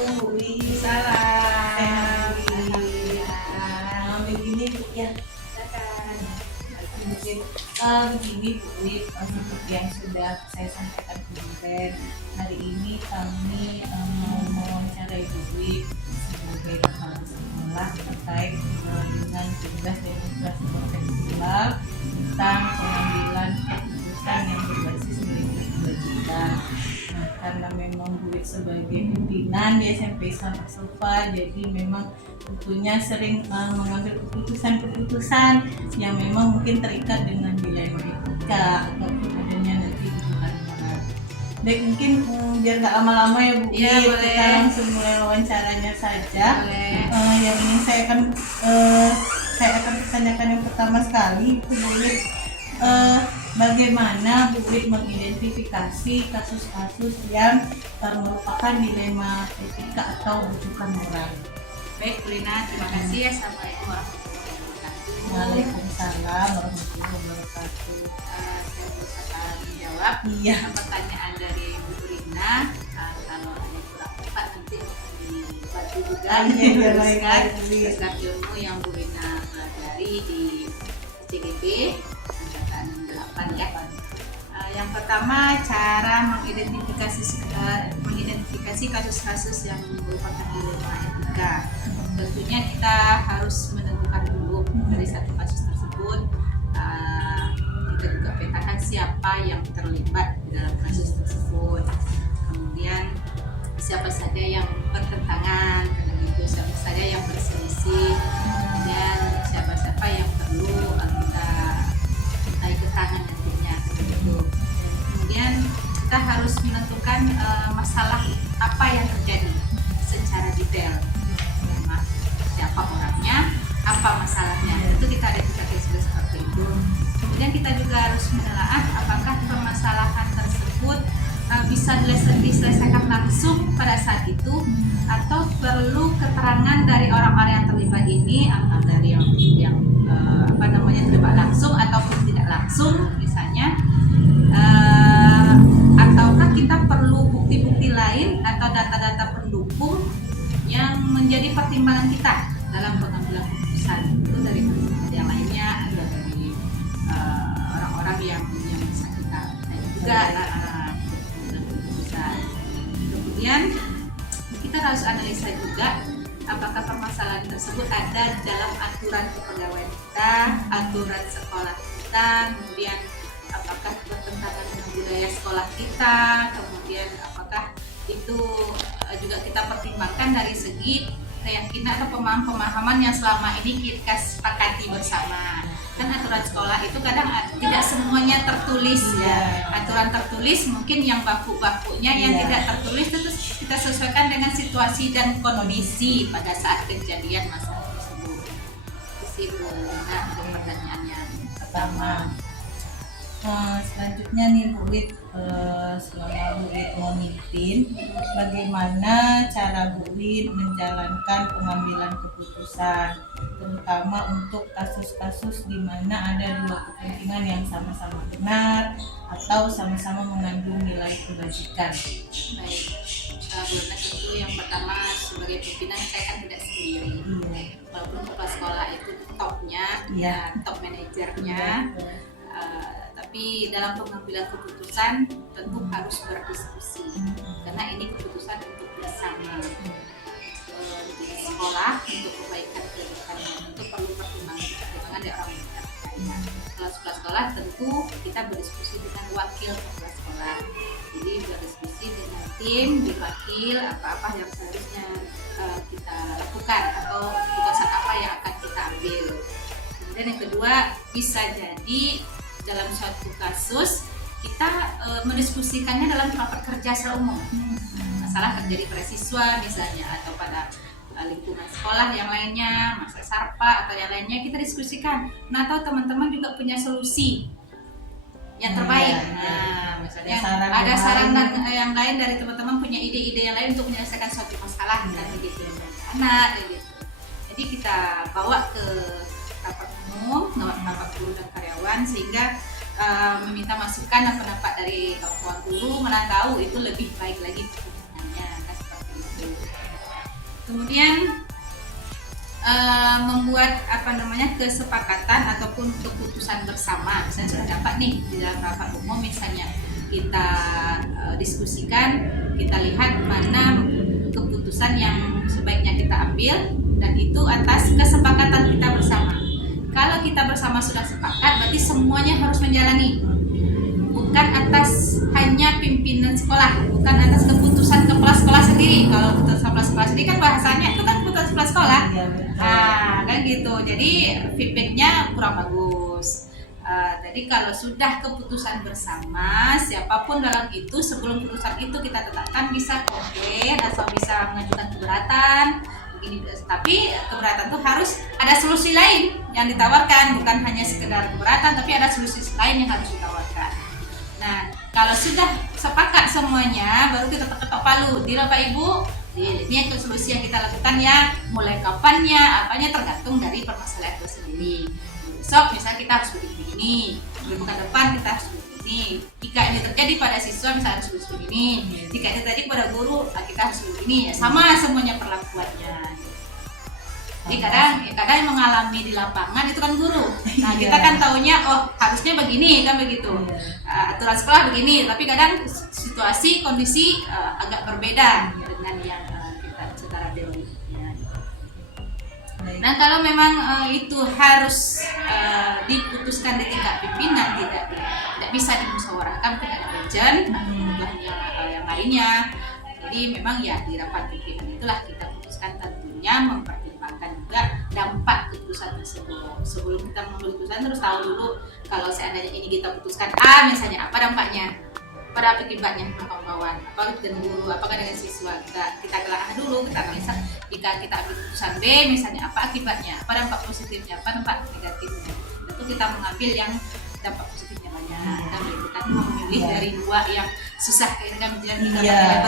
Bu Wi. Salam. Begini Bu ya. Mungkin begini Bu Wi, seperti yang sudah saya sampaikan kemarin, hari ini kami mau mewawancarai Bu Wi sebagai kepala sekolah terkait dengan tugas demonstrasi kontekstual tentang pengambilan keputusan yang berbasis nilai kebajikan. Nah, karena memang Bu Wi sebagai pimpinan di SMP Islam Sofa, jadi memang tentunya sering mengambil keputusan-keputusan yang memang mungkin terikat dengan nilai etika ataupun adanya nanti hubungan moral. Baik, mungkin biar nggak lama-lama ya Bu, Iya, boleh. kita langsung mulai wawancaranya saja. Boleh. Yang ini saya akan pertanyakan yang pertama sekali, Bu Wi, bagaimana Bu Wi mengidentifikasi kasus-kasus yang merupakan dilema etika atau rujukan moral? Baik, Bu Lina, terima kasih ya. Assalamualaikum warahmatullahi wabarakatuh. Waalaikumsalam warahmatullahi wabarakatuh. Saya berusaha menjawab Iya. pertanyaan dari Bu Lina. Kalau ada yang kurang tepat nanti dibantu juga Iya, diluruskan baik. sesuai ilmu yang Bu Lina pelajari di CGP angkatan 8 ya. Yang pertama, cara mengidentifikasi kasus-kasus yang merupakan dilema etika. Tentunya kita harus menentukan dulu dari satu kasus tersebut. Kita juga petakan siapa yang terlibat di dalam kasus tersebut. Kemudian siapa saja yang bertentangan, itu siapa saja yang berselisih, dan siapa-siapa yang perlu kita mintai keterangan nantinya. Begitu. Kemudian kita harus menentukan masalah apa yang terjadi secara detail. Siapa orangnya, apa masalahnya, itu kita identifikasi seperti itu. Kemudian kita juga harus menelaah apakah permasalahan tersebut bisa diselesaikan langsung pada saat itu, atau perlu keterangan dari orang-orang yang terlibat ini, entah dari yang terlibat langsung ataupun tidak langsung misalnya, ataukah kita perlu bukti-bukti lain atau data-data pendukung yang menjadi pertimbangan kita dalam pengambilan keputusan, itu dari yang lainnya atau dari orang-orang yang bisa kita juga dalam keputusan. Kemudian kita harus analisa juga apakah permasalahan tersebut ada dalam aturan kepegawaian kita, aturan sekolah kita, kemudian apakah bertentangan dengan budaya sekolah kita, kemudian apakah itu juga kita pertimbangkan dari segi keyakinan atau pemahaman yang selama ini kita sepakati bersama. Kan aturan sekolah itu kadang tidak semuanya tertulis ya. Aturan tertulis mungkin yang baku-bakunya, yang tidak tertulis itu kita sesuaikan dengan situasi dan kondisi pada saat kejadian masalah tersebut. Itu nah, untuk pertanyaannya pertama. Selanjutnya nih Bu Wit, selama Bu Wit memimpin, bagaimana cara Bu Wit menjalankan pengambilan keputusan, terutama untuk kasus-kasus di mana ada dua kepentingan yang sama-sama benar atau sama-sama mengandung nilai kebajikan. Baik, Bu, tentu yang pertama sebagai pimpinan saya kan tidak sendiri. Walaupun kepala sekolah itu topnya, top manajernya. Tapi dalam pengambilan keputusan tentu harus berdiskusi, karena ini keputusan untuk bersama di sekolah untuk kebaikan ke depannya. Tentu perlu pertimbangan dari orang yang terkait. Kalau kepala sekolah tentu kita berdiskusi dengan wakil kepala sekolah, jadi berdiskusi dengan tim diwakil apa-apa yang seharusnya kita lakukan atau keputusan apa yang akan kita ambil. Kemudian yang kedua, bisa jadi dalam suatu kasus kita mendiskusikannya dalam rapat kerja secara umum. Masalah terjadi pada siswa misalnya, atau pada lingkungan sekolah yang lainnya, masalah sarpa atau yang lainnya, kita diskusikan. Nah, atau teman-teman juga punya solusi yang terbaik. Misalnya ada saran dan yang lain dari teman-teman punya ide-ide yang lain untuk menyelesaikan suatu masalah dan begitu anak gitu. Jadi kita bawa ke rapat umum, rapat guru dan karyawan, sehingga meminta masukan dan pendapat dari kawan guru, mana tahu itu lebih baik lagi perkembangannya, kan seperti itu. Kemudian membuat kesepakatan ataupun keputusan bersama. Misalnya sudah dapat nih di dalam rapat umum, misalnya kita diskusikan, kita lihat mana keputusan yang sebaiknya kita ambil, dan itu atas kesepakatan kita bersama. Kalau kita bersama sudah sepakat, berarti semuanya harus menjalani, bukan atas hanya pimpinan sekolah, bukan atas keputusan kepala sekolah sendiri. Kalau keputusan kepala sekolah sendiri kan bahasanya itu kan keputusan kepala sekolah, kan gitu. Jadi feedbacknya kurang bagus. Jadi kalau sudah keputusan bersama, siapapun dalam itu, sebelum keputusan itu kita tetapkan, bisa komplain atau bisa mengajukan keberatan. Begini, tapi keberatan itu harus ada solusi lain yang ditawarkan, bukan hanya sekedar keberatan, tapi ada solusi lain yang harus ditawarkan. Nah, kalau sudah sepakat semuanya, baru kita ketok palu. Di Bapak Ibu, ini solusi yang kita lakukan ya, mulai kapannya, apanya tergantung dari permasalahan itu sendiri. Besok misalnya kita harus begini, bukan depan kita harus begini. Jika ini terjadi pada siswa misalnya harus begini. Jika ini terjadi pada guru, kita harus begini. Ya, sama semuanya perlakuannya. Jadi kadang yang mengalami di lapangan itu kan guru. Nah, kita kan taunya harusnya begini kan begitu. Aturan sekolah begini, tapi kadang situasi kondisi agak berbeda dengan yang kita secara teori. Nah, kalau memang itu harus diputuskan di tingkat pimpinan, tidak bisa dimusyawarahkan dengan urgent atau yang lainnya. Jadi memang ya di rapat pimpinan itulah kita putuskan, tentunya mempertimbangkan juga dampak keputusan tersebut. Sebelum kita mengambil keputusan terus tahu dulu, kalau seandainya ini kita putuskan A misalnya, apa dampaknya, pada akibatnya kawan-kawan, apa dengan guru, apakah dengan siswa, kita telah dulu, kita analisa. Jika kita ambil keputusan B misalnya, apa akibatnya, apa dampak positifnya, apa dampak negatifnya. Tentu kita mengambil yang dampak positifnya banyak, kita memilih dari dua yang susah kita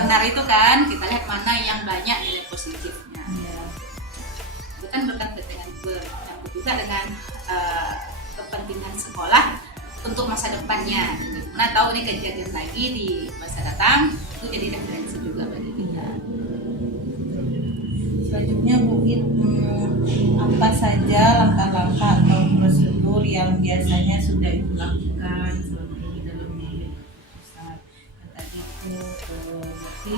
benar itu kan, kita lihat mana yang banyak nilai positifnya. Itu kan berkaitan dengan juga dengan kepentingan sekolah untuk masa depannya. Mana tahu ini kejadian lagi di masa datang, itu jadi referensi juga bagi kita. Selanjutnya Bu It, apa saja langkah-langkah atau prosedur yang biasanya sudah dilakukan selama ini dalam mengambil keputusan? Tadi itu berarti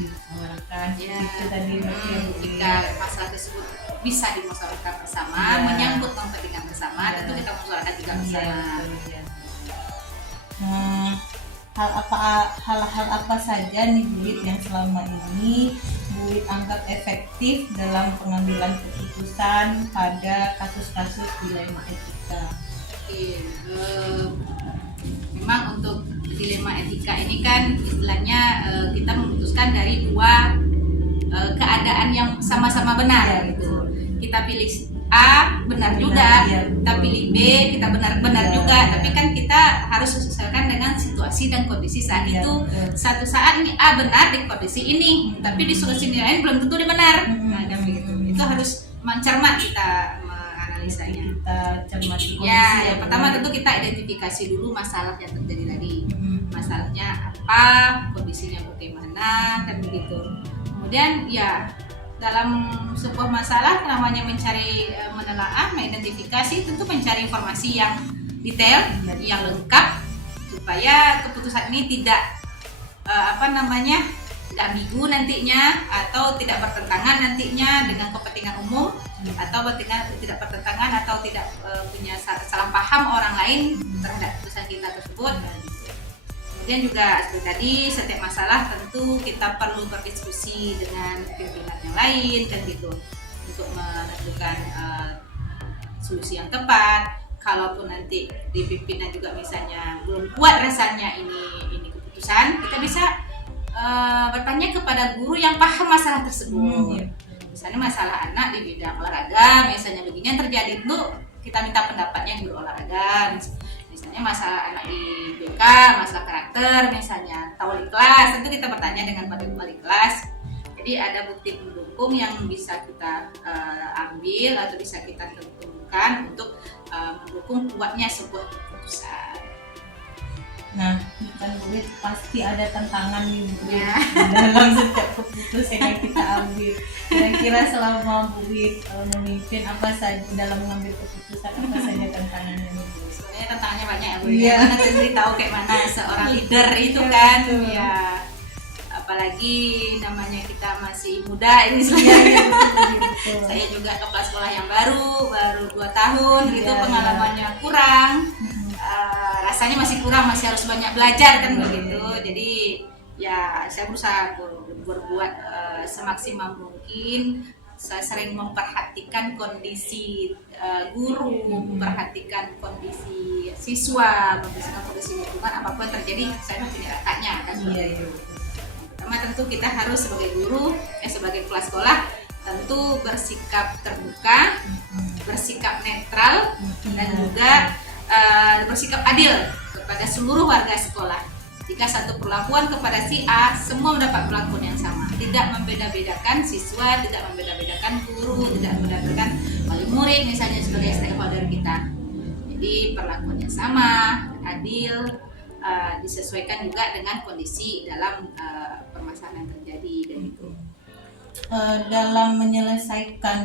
dimusyawarahkan, itu tadi berarti jika masalah tersebut bisa dimusyawarahkan bersama, menyangkut kepentingan bersama, tentu kita musyawarahkan juga bersama. Hal-hal apa saja nih Bu It yang selama ini Bu It anggap efektif dalam pengambilan keputusan pada kasus-kasus dilema etika? Memang untuk dilema etika ini kan istilahnya kita memutuskan dari dua keadaan yang sama-sama benar gitu. Kita pilih A benar juga, kita pilih B kita benar juga, tapi kan kita harus sesuaikan dengan situasi dan kondisi saat itu. Satu saat ini A benar di kondisi ini, tapi di solusi lain belum tentu dia benar. Nah, kan begitu. Itu harus mencermat kita menganalisanya. Kita cermati kondisi. Ya, yang pertama tentu kita identifikasi dulu masalah yang terjadi tadi. Masalahnya apa, kondisinya bagaimana, dan begitu. Kemudian ya dalam sebuah masalah namanya mencari menelaah, mengidentifikasi, tentu mencari informasi yang detail, yang lengkap supaya keputusan ini tidak tidak ambigu nantinya, atau tidak bertentangan nantinya dengan kepentingan umum, atau tidak bertentangan atau tidak punya salah paham orang lain terhadap keputusan kita tersebut. Kemudian juga seperti tadi, setiap masalah tentu kita perlu berdiskusi dengan pimpinan yang lain dan gitu, untuk menentukan solusi yang tepat. Kalaupun nanti di pimpinan juga misalnya belum kuat rasanya ini keputusan, kita bisa bertanya kepada guru yang paham masalah tersebut. Misalnya masalah anak di bidang olahraga, misalnya begini yang terjadi, itu kita minta pendapatnya guru olahraga. Misalnya masalah anak di BK, masalah karakter, misalnya wali kelas, tentu kita bertanya dengan wali kelas. Jadi ada bukti pendukung yang bisa kita ambil atau bisa kita tentukan untuk mendukung kuatnya sebuah keputusan. Nah, kan Bu, pasti ada tantangan nih Bu Ya. dalam setiap keputusan yang kita ambil. Kira-kira selama Bu memimpin apa saja dalam mengambil keputusan, apa saja tantangannya nih Bu? Sebenarnya tantangannya banyak ya Bu. Iya. Karena sendiri tahu kayak mana seorang leader itu kan. Betul. Ya. Apalagi namanya kita masih muda ini Iya, iya, betul. saya juga kepala sekolah yang baru 2 tahun gitu, Iya, pengalamannya kurang. Mm-mm. Rasanya masih kurang, masih harus banyak belajar kan Iya, begitu. iya. Jadi ya saya berusaha berbuat semaksimal mungkin. Saya sering memperhatikan kondisi guru, memperhatikan kondisi siswa, memperhatikan kondisi lingkungan, apapun yang terjadi saya tidak tanya kan. Iya, iya. Pertama tentu kita harus sebagai guru, sebagai kepala sekolah tentu bersikap terbuka, bersikap netral, dan juga bersikap adil kepada seluruh warga sekolah. Jika satu perlakuan kepada si A, semua mendapat perlakuan yang sama. Tidak membeda-bedakan siswa, tidak membeda-bedakan guru, tidak membeda-bedakan wali murid misalnya sebagai stakeholder kita. Jadi perlakuannya sama, adil, disesuaikan juga dengan kondisi dalam permasalahan yang terjadi dan itu. Dalam menyelesaikan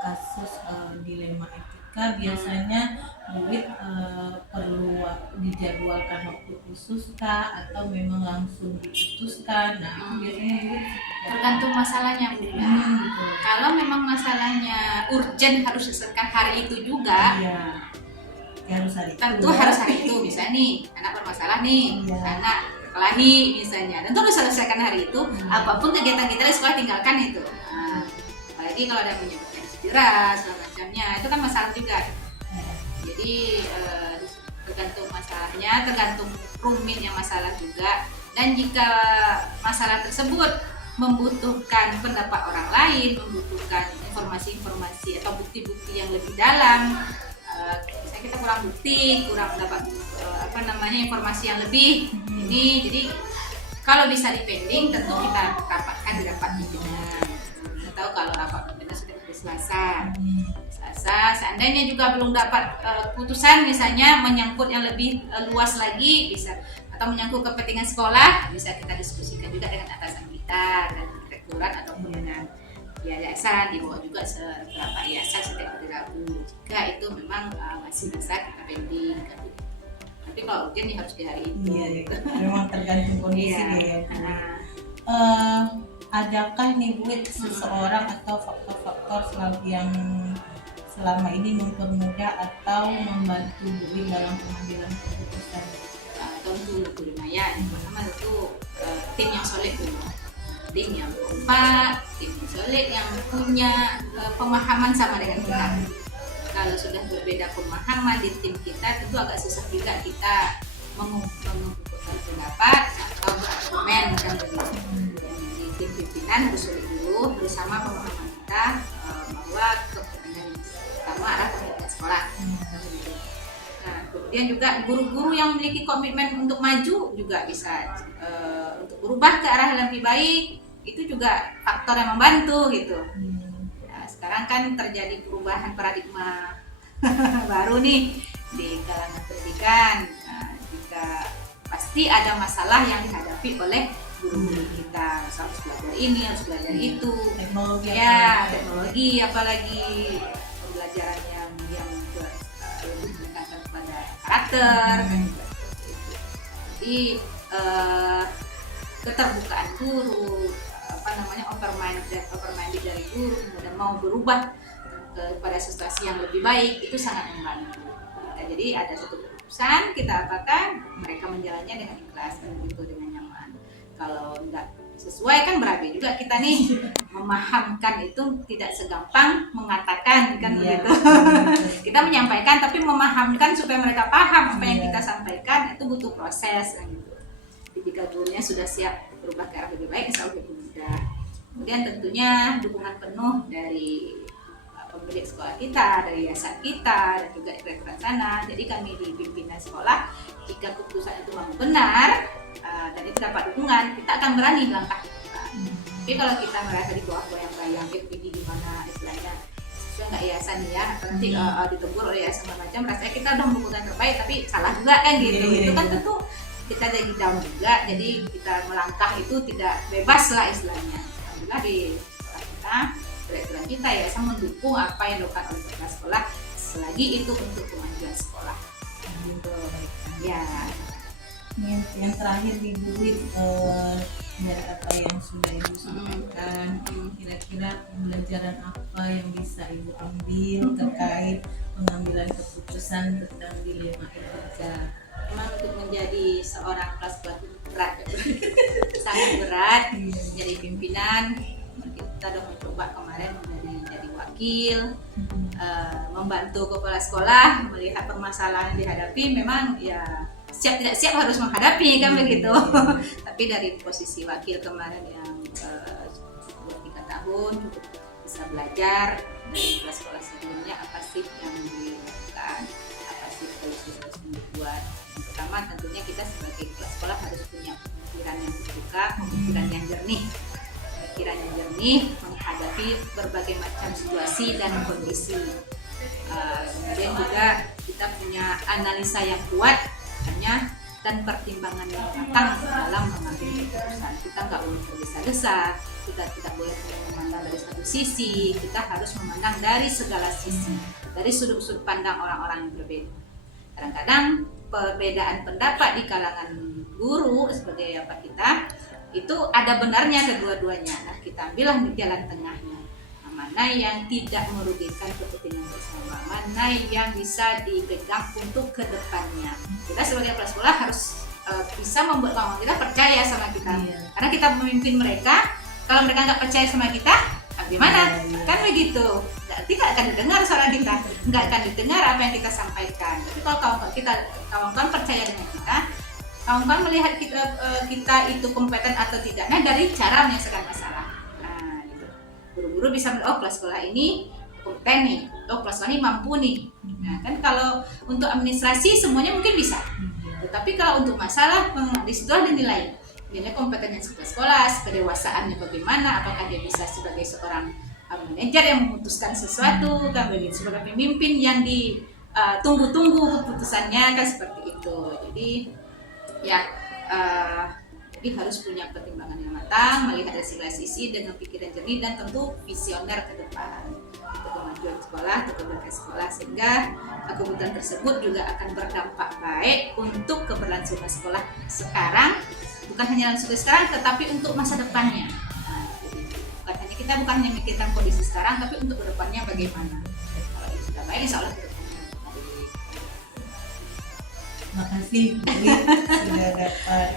kasus dilema etika biasanya duit perlu dijadwalkan waktu khusus kah atau memang langsung diputuskan. Nah itu biasanya duit Tergantung masalahnya Bu. gitu. Kalau memang masalahnya urgent harus diselesaikan hari itu juga, Iya. Ya, harus hari tentu itu. harus hari itu. Misalnya nih anak bermasalah nih, Iya. anak kelahi misalnya, tentu harus selesaikan hari itu. Apapun kegiatan kita di sekolah tinggalkan itu. Nah, apalagi kalau ada menyebabkan cedera segala macamnya, itu kan masalah juga. Jadi tergantung masalahnya, tergantung rumitnya masalah juga. Dan jika masalah tersebut membutuhkan pendapat orang lain, membutuhkan informasi-informasi atau bukti-bukti yang lebih dalam, misalnya kita kurang bukti, kurang dapat informasi yang lebih ini, jadi kalau bisa dipending tentu kita rapatkan di rapat pimpinan. Kita tahu kalau rapat pimpinan sudah hari Selasa. Seandainya juga belum dapat keputusan misalnya menyangkut yang lebih luas lagi bisa, atau menyangkut kepentingan sekolah, bisa kita diskusikan juga dengan atasan kita dan rektorat ataupun dengan yayasan, dibawa juga beberapa yayasan setiap hari Rabu. Jika itu memang masih bisa kita pending. Tapi kalau urgent nih harus di hari itu. Iya, iya. Memang tergantung kondisi Iya. ya. Adakah nih Bu seseorang atau faktor-faktor yang selama ini mempermudah atau membantu Bu dalam pengambilan keputusan? Tentu lebih lumayan. Yang pertama tentu tim yang solid dulu, tim yang kompak, tim yang solid yang punya pemahaman sama dengan kita. Kalau sudah berbeda pemahaman di tim kita, tentu agak susah juga kita mengumpulkan pendapat atau berargumen kan begitu. Di tim pimpinan harus solid dulu, bersama pemahaman kita bahwa kepentingan utama adalah pendidikan sekolah. Nah, kemudian juga guru-guru yang memiliki komitmen untuk maju juga bisa untuk berubah ke arah yang lebih baik, itu juga faktor yang membantu gitu. Nah, sekarang kan terjadi perubahan paradigma baru nih di kalangan pendidikan. Nah, jika pasti ada masalah yang dihadapi oleh guru-guru kita, misal harus belajar ini, harus belajar itu, Teknologi teknologi, apalagi pembelajaran yang lebih mendekatkan kepada karakter. Jadi keterbukaan guru, open-minded dari guru, kemudian mau berubah kepada situasi yang lebih baik, itu sangat membantu. Nah, jadi ada satu keputusan kita apakan, mereka menjalannya dengan ikhlas dan begitu dengan nyaman. Kalau enggak sesuai kan berabe juga kita nih memahamkan itu tidak segampang mengatakan kan begitu. Kita menyampaikan tapi memahamkan supaya mereka paham apa yang kita sampaikan itu butuh proses kan gitu. Jadi jika gurunya sudah siap berubah ke arah lebih baik, insya Allah lebih mudah. Kemudian tentunya dukungan penuh dari pemilik sekolah kita, dari yayasan kita, dan juga rektorat sana. Jadi kami di pimpinan sekolah, jika keputusan itu memang benar dan itu dapat dukungan, kita akan berani melangkah ke depan. Tapi kalau kita merasa di bawah bayang-bayang, ini gimana istilahnya, sesuai nggak yayasan ya, nanti ditegur oleh yayasan macam, rasanya kita udah melakukan terbaik, tapi salah juga kan gitu. Itu kan tentu kita jadi down juga, jadi kita melangkah itu tidak bebas lah istilahnya. Alhamdulillah di sekolah kita, direkturan kita ya mendukung apa yang dilakukan oleh kepala sekolah selagi itu untuk kemajuan sekolah. Gitu. Ya. Yang terakhir nih Bu Wit, dari apa yang sudah Ibu sampaikan, kira-kira pembelajaran apa yang bisa Ibu ambil terkait pengambilan keputusan tentang dilema etika? Memang untuk menjadi seorang kelas batu berat, sangat berat. Jadi pimpinan, kita sudah mencoba kemarin jadi wakil, membantu kepala sekolah melihat permasalahan yang dihadapi. Memang ya siap tidak siap harus menghadapi kan begitu. Tapi dari posisi wakil kemarin yang cukup 3 tahun cukup bisa belajar dari kelas sekolah sebelumnya apa sih yang dilakukan, apa sih solusi harus dibuat. Yang pertama tentunya kita sebagai kepala sekolah harus punya pemikiran yang terbuka, pemikiran yang jernih menghadapi berbagai macam situasi dan kondisi. Kemudian juga kita punya analisa yang kuat dan pertimbangan yang matang dalam mengambil keputusan. Kita nggak boleh tergesa-gesa, kita tidak boleh memandang dari satu sisi, kita harus memandang dari segala sisi, dari sudut-sudut pandang orang-orang yang berbeda. Kadang-kadang perbedaan pendapat di kalangan guru sebagai apa kita itu ada benarnya kedua-duanya. Nah, kita ambillah jalan tengahnya. Mana yang tidak merugikan kepentingan bersama, mana yang bisa dipegang untuk kedepannya. Kita sebagai kepala sekolah harus bisa membuat kawan kita percaya sama kita. Karena kita memimpin mereka, kalau mereka nggak percaya sama kita, gimana? Kan begitu. Berarti nggak akan didengar suara kita, nggak akan didengar apa yang kita sampaikan. Tapi kalau kawan-kawan percaya dengan kita, kawan-kawan melihat kita itu kompeten atau tidaknya dari cara menyelesaikan masalah. Guru-guru bisa melihat, oh kelas sekolah ini kompeten nih, oh kelas sekolah ini mampu nih. Nah kan kalau untuk administrasi semuanya mungkin bisa, tetapi kalau untuk masalah di situ ada nilai kompetensi sekolah, kedewasaannya bagaimana, apakah dia bisa sebagai seorang manajer yang memutuskan sesuatu, kan begitu, sebagai pemimpin yang ditunggu-tunggu keputusannya kan seperti itu. Jadi ya jadi harus punya pertimbangan yang matang, melihat dari segala sisi dengan pikiran jernih dan tentu visioner ke depan untuk kemajuan sekolah, untuk keberhasilan sekolah, sehingga keputusan tersebut juga akan berdampak baik untuk keberlangsungan sekolah sekarang, bukan hanya sekarang tetapi untuk masa depannya. Nah, jadi kita bukan hanya memikirkan kondisi sekarang, tapi untuk kedepannya bagaimana. Kalau itu sudah baik, insya Allah kedepannya. Makasih Bu Wit sudah dapat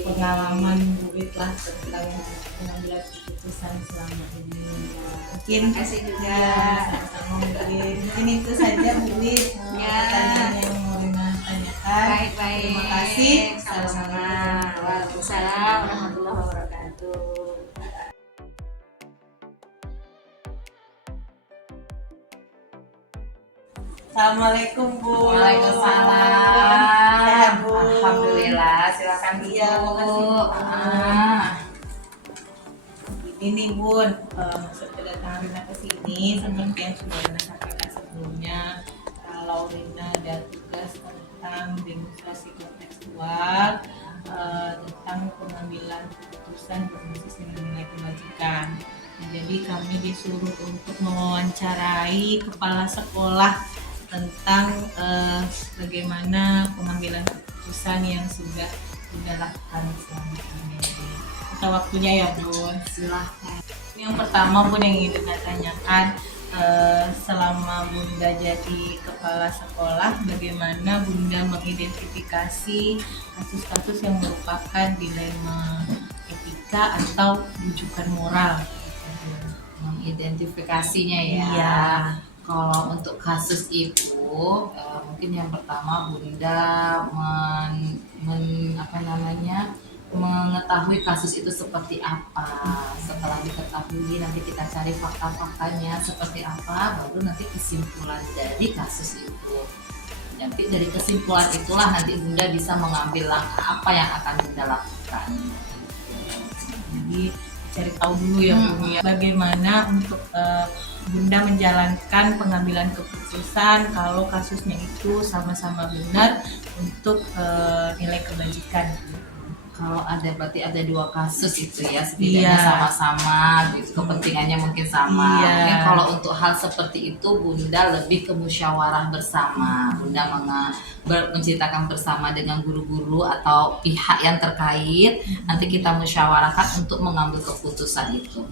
pengalaman Bu Wit lah tentang pengambilan keputusan selama ini. Mungkin juga sama-sama mungkin itu saja Bu Wit pertanyaan yang mau Rina tanyakan. Baik. Terima kasih. Sama-sama. Waalaikumsalam warahmatullahi wabarakatuh. Assalamualaikum Bu. Waalaikumsalam. Sehat Bu. Alhamdulillah, silakan Bu. Iya, makasih Bu. Ini nih Bun, maksud kedatangan Rina ke sini seperti yang sudah Rina sampaikan sebelumnya, kalau Rina ada tugas tentang demonstrasi kontekstual tentang pengambilan keputusan berbasis nilai kebajikan. Jadi kami disuruh untuk mewawancarai kepala sekolah tentang bagaimana pengambilan keputusan yang sudah dilakukan selama ini. Kita waktunya ya Bun, silahkan. Yang pertama Bun yang ingin kita tanyakan, selama Bunda jadi kepala sekolah, bagaimana Bunda mengidentifikasi kasus-kasus yang merupakan dilema etika atau rujukan moral? Mengidentifikasinya ya. Iya. Kalau untuk kasus itu mungkin yang pertama Bunda mengetahui kasus itu seperti apa. Setelah diketahui nanti kita cari fakta-faktanya seperti apa, baru nanti kesimpulan dari kasus itu. Nanti dari kesimpulan itulah nanti Bunda bisa mengambil langkah apa yang akan Bunda lakukan. Jadi cari tahu dulu ya Bu ya, bagaimana untuk Bunda menjalankan pengambilan keputusan kalau kasusnya itu sama-sama benar untuk nilai kebajikan. Kalau ada berarti ada 2 kasus itu ya, setidaknya sama-sama gitu, kepentingannya mungkin sama. Mungkin kalau untuk hal seperti itu Bunda lebih ke musyawarah bersama. Bunda menceritakan bersama dengan guru-guru atau pihak yang terkait. Nanti kita musyawarahkan untuk mengambil keputusan itu.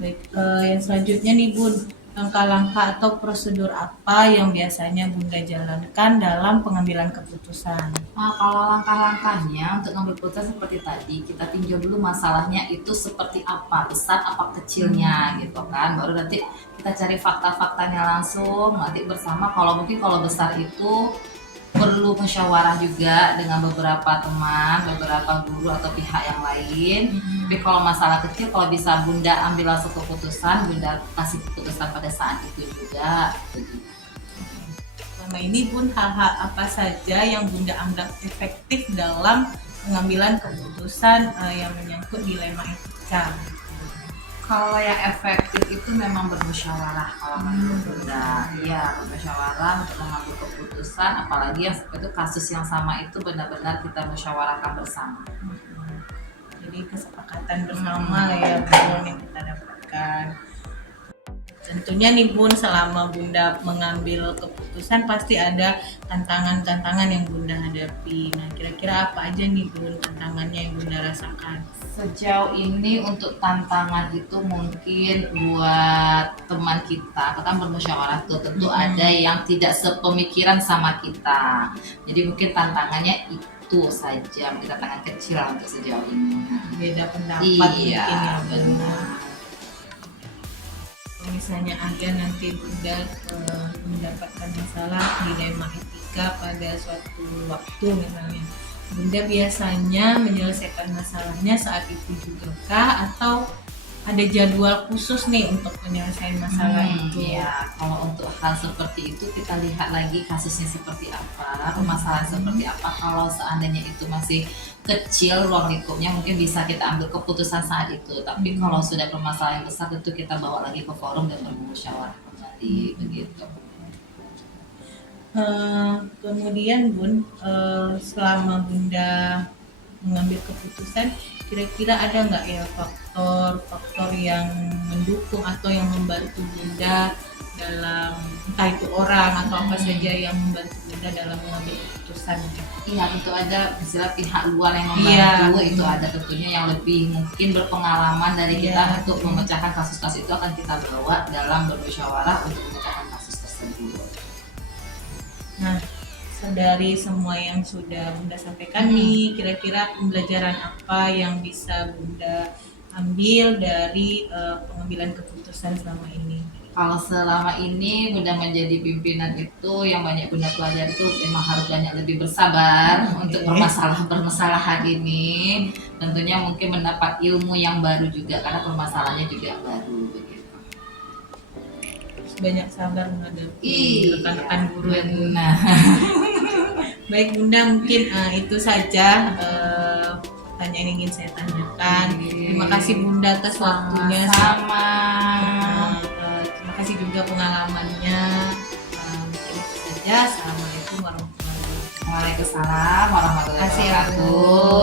Baik, yang selanjutnya nih Bun, langkah-langkah atau prosedur apa yang biasanya Bunda jalankan dalam pengambilan keputusan? Nah, kalau langkah-langkahnya untuk ngambil keputusan seperti tadi, kita tinjau dulu masalahnya itu seperti apa, besar apa kecilnya gitu kan. Baru nanti kita cari fakta-faktanya langsung, nanti bersama. Kalau besar itu perlu musyawarah juga dengan beberapa teman, beberapa guru atau pihak yang lain. Tapi kalau masalah kecil, kalau bisa Bunda ambil langsung keputusan, Bunda kasih keputusan pada saat itu juga. Selama ini Bun, hal-hal apa saja yang Bunda anggap efektif dalam pengambilan keputusan yang menyangkut dilema etika? Kalau yang efektif itu memang bermusyawarah kalau menurut Bunda. Ya, bermusyawarah untuk mengambil keputusan, apalagi yang seperti itu kasus yang sama itu benar-benar kita musyawarahkan bersama. Jadi kesepakatan bersama lah ya Bun yang kita dapatkan. Tentunya nih Bun, selama Bunda mengambil keputusan pasti ada tantangan-tantangan yang Bunda hadapi. Nah, kira-kira apa aja nih Bun tantangannya yang Bunda rasakan? Sejauh ini untuk tantangan itu mungkin buat teman kita bermusyawarah tuh tentu ada yang tidak sepemikiran sama kita. Jadi mungkin tantangannya itu saja, mungkin tantangan kecil untuk sejauh ini. Beda pendapat Iya, mungkin ya benar. Kalau misalnya ada nanti Bunda mendapatkan masalah dilema etika pada suatu waktu misalnya, Bunda biasanya menyelesaikan masalahnya saat itu juga kah, atau ada jadwal khusus nih untuk penyelesaian masalah itu? Ya, kalau untuk hal seperti itu kita lihat lagi kasusnya seperti apa, permasalahan seperti apa. Kalau seandainya itu masih kecil ruang lingkupnya, mungkin bisa kita ambil keputusan saat itu. Tapi kalau sudah permasalahan besar, tentu kita bawa lagi ke forum dan bermusyawarah kembali begitu. Kemudian Bun, selama Bunda mengambil keputusan, kira-kira ada nggak ya faktor yang mendukung atau yang membantu Bunda dalam, entah itu orang atau apa saja yang membantu Bunda dalam mengambil keputusan? Iya, tentu ada istilah pihak luar yang membantu. Itu ada tentunya yang lebih mungkin berpengalaman dari kita untuk memecahkan kasus-kasus itu, akan kita bawa dalam bermusyawarah untuk memecahkan kasus tersebut. Nah, dari semua yang sudah Bunda sampaikan nih, kira-kira pembelajaran apa yang bisa Bunda ambil dari pengambilan keputusan selama ini? Kalau selama ini Bunda menjadi pimpinan itu yang banyak Bunda pelajari itu memang harus banyak lebih bersabar untuk permasalahan ini. Tentunya mungkin mendapat ilmu yang baru juga karena permasalahannya juga baru begitu. Banyak sabar menghadapi rekan-rekan guru yang Nah, baik Bunda, mungkin itu saja pertanyaan yang ingin saya tanyakan. Terima kasih Bunda atas waktunya. Sama. Terima kasih juga pengalamannya. Mungkin itu saja. Assalamualaikum warahmatullahi wabarakatuh. Waalaikumsalam warahmatullahi Terima kasih ya, Bu. wabarakatuh.